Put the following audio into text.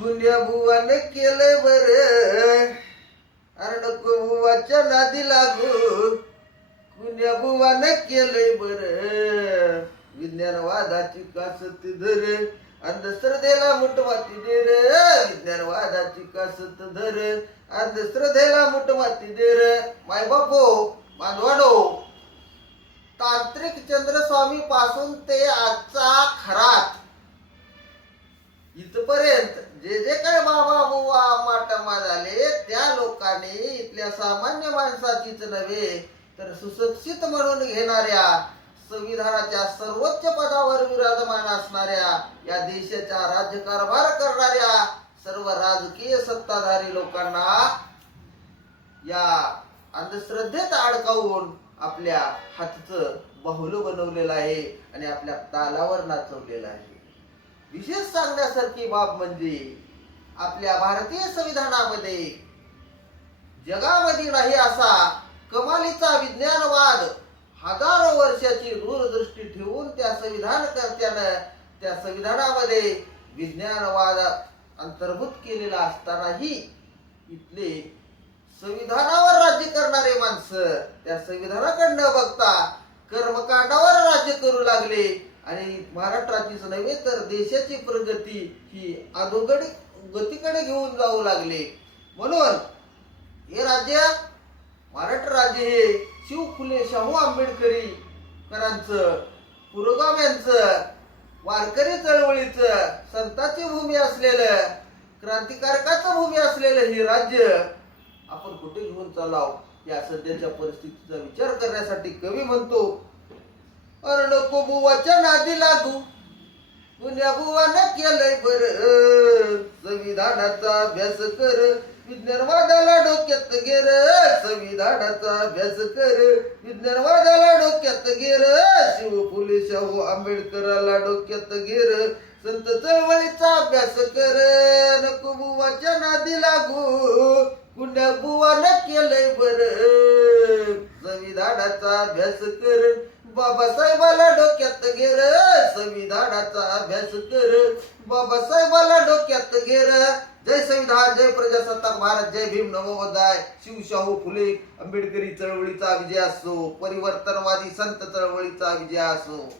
कुण्या बुवाने केलंय बर, अरे नको बुवाच्या नादी लागू. कुण्या बुवाने केलंय बर, विज्ञानवादाची कासत धर, अंधश्रद्धेला मुठमाती दे रे. विज्ञानवादाची कासत धर, अंधश्रद्धेला मुठमाती दे रे. माय बापो, बांधवानो, तांत्रिक चंद्रस्वामी पासून ते आजचा खरात इथपर्यंत जे जे काय बाबा बुवा माटमा झाले, त्या लोकांनी इथल्या सामान्य माणसाचीच नव्हे तर सुशिक्षित म्हणून घेणाऱ्या, संविधानाच्या सर्वोच्च पदावर विराजमान असणाऱ्या, या देशाचा राज्यकारभार करणाऱ्या सर्व राजकीय सत्ताधारी लोकांना या अंधश्रद्धेत अडकावून आपल्या हातचं बाहुलं बनवलेलं आहे आणि आपल्या तालावर नाचवलेलं आहे. विशेष सांगण्यासारखी बाब म्हणजे आपल्या भारतीय संविधानामध्ये जगामध्ये नाही असा कमालीचा विज्ञानवाद हजारो वर्षाची दूरदृष्टी ठेवून त्या संविधानकर्त्यानं त्या संविधानामध्ये विज्ञानवाद अंतर्भूत केलेला असतानाही इथले संविधानावर राज्य करणारे माणसं त्या संविधानाकडे न बघता कर्मकांडावर राज्य करू लागले आणि महाराष्ट्राचीच नव्हे तर देशाची प्रगती ही अधोगती गतीकडे घेऊन जाऊ लागले. म्हणून हे राज्य, महाराष्ट्र राज्य हे शिव फुले शाहू आंबेडकरांचं, पुरोगाम्यांचं, वारकरी चळवळीचं, संतांची भूमी असलेलं, क्रांतिकारकाचं भूमी असलेलं हे राज्य आपण कुठे घेऊन चालाव या सध्याच्या परिस्थितीचा विचार करण्यासाठी कवी म्हणतो, अरे नको बुवाच्या नादी लागू. कुण्या बुवाने केलंय बर, संविधानाचा अभ्यास कर, विज्ञानवादाला डोक्यात घेर. संविधानाचा अभ्यास कर, विज्ञानवादाला डोक्यात घेर. शिव फुले शाहू आंबेडकराला डोक्यात घेर. संत चळवळीचा अभ्यास कर, नको बुवाच्या नादी लागू. कुण्या बुवाने केलंय बर, संविधानाचा अभ्यास कर, बाबासाहेबाला डोक्यात घेर. संविधानाचा अभ्यास कर, बाबासाहेबाला डोक्यात घेर. जय संविधान, जय प्रजासत्ताक भारत, जय भीम, नमोबुद्धाय. शिव शाहू फुले आंबेडकरी चळवळीचा विजय असो, परिवर्तनवादी संत चळवळीचा विजय असो.